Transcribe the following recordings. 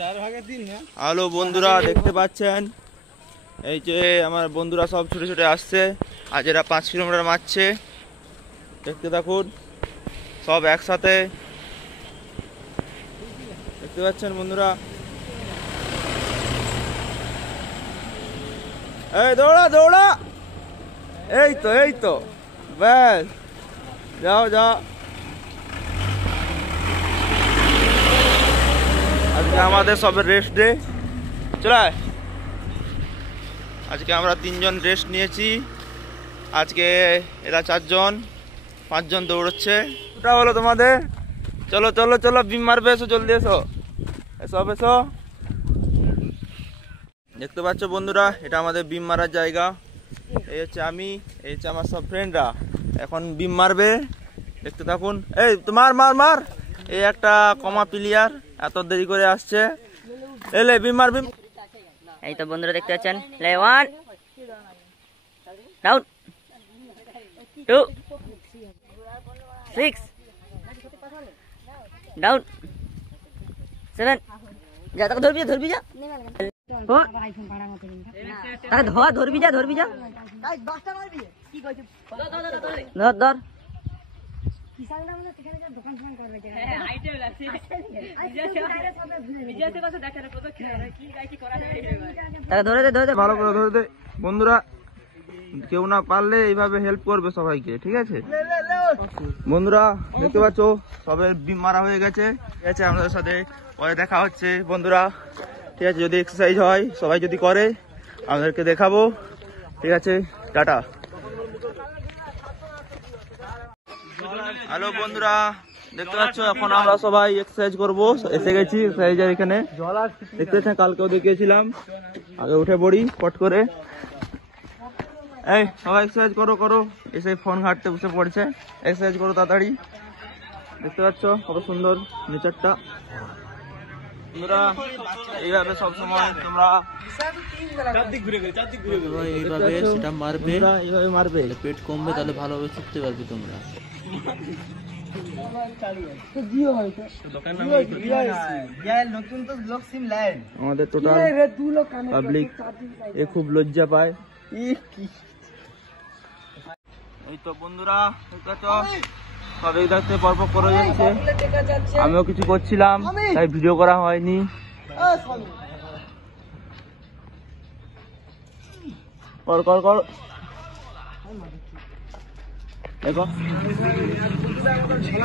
Hello বন্ধুরা, দেখতে পাচ্ছেন এই যে আমার বন্ধুরা সব ছুটে ছুটে আসছে। আজ এরা 5 কিলোমিটার মারছে। দেখতে থাকুন সব একসাথে, দেখতে পাচ্ছেন বন্ধুরা। এই দৌড়া দৌড়া, এই তো ব্যাস, যাও যাও। আজকে আমাদের সবের রেস্ট ডে। চলায় আজকে আমরা 3 জন রেস্ট নিয়েছি। আজকে এরা 4 জন, 5 জন দৌড়চ্ছে। ওটা হলো তোমাদের। চলো চলো চলো, বিম মারবে, এসো জলদি, এসো এসো এসো। দেখতে পাচ্ছ বন্ধুরা, এটা আমাদের বিম মারার জায়গা। এই হচ্ছে আমি, এই হচ্ছে আমার সব ফ্রেন্ডরা। এখন বিম মারবে, দেখতে থাকুন। এই তো মার মার মার। এই একটা কমা প্লেয়ার এত দেরি করে আসছে। এলে বিম মার, বিম। এই তো বন্ধুরা দেখতে পাচ্ছেন, 1 ডাউন 2 6 ডাউন 7 যা, তাকে ধরবি যা তাকে ধরবি যা ধর ধর। ধরে দে ভালো করে ধরে দে বন্ধুরা। কেউ না পারলে এইভাবে হেল্প করবে সবাইকে, ঠিক আছে বন্ধুরা? দেখতে পাচ্ছ সবের বিম মারা হয়ে গেছে। ঠিক আছে, আমাদের সাথে পরে দেখা হচ্ছে বন্ধুরা। ঠিক আছে, যদি এক্সারসাইজ হয়, সবাই যদি করে, আমাদেরকে দেখাবো। ঠিক আছে, টাটা। হ্যালো বন্ধুরা, দেখতে পাচ্ছ এখন আমরা সবাই এক্সারসাইজ করবো, এসে গেছি এক্সারসাইজের এখানে। দেখতে পাচ্ছেন, কালকেও দেখিয়েছিলাম। আগে উঠে পড়ি পট করে। এই সবাই এক্সারসাইজ করো করো। এসে ফোন ঘাটতে বসে পড়ছে। এক্সারসাইজ করো তাড়াতাড়ি। দেখতে পাচ্ছ কত সুন্দর নেচারটা বন্ধুরা। এইভাবে সবসময় তোমরা এইভাবে সেটা মারবে, এইভাবে মারবে, পেট কমবে, তাহলে ভালোভাবে শিখতে পারবে তোমরা। আমাদের টোটাল পাবলিক এ খুব লজ্জা পায়। এই তো বন্ধুরা, সবাই দেখতে পরপর করে যাচ্ছে। আমিও কিছু করছিলাম, তাই ভিডিও করা হয়নি। কর কর কর, দেখো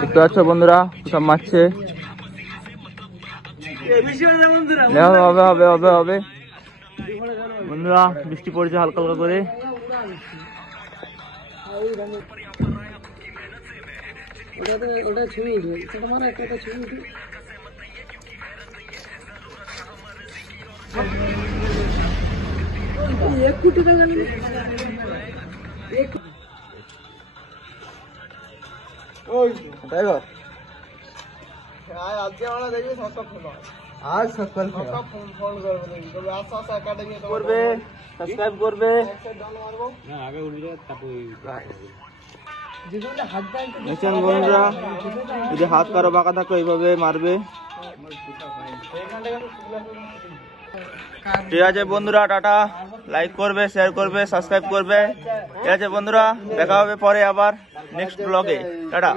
দেখতে পাচ্ছ বন্ধুরা, সব মারছে। হবে হবে হবে হবে বন্ধুরা, বৃষ্টি পড়ছে হালকা হালকা করে। বন্ধুরা, যদি হাত কারো বাঁকা থাকো এইভাবে মারবে। ঠিক আছে বন্ধুরা, টাটা। লাইক করবে, শেয়ার করবে, সাবস্ক্রাইব করবে। ঠিক আছে বন্ধুরা, দেখা হবে পরে আবার নেক্সট ব্লগে। টাটা।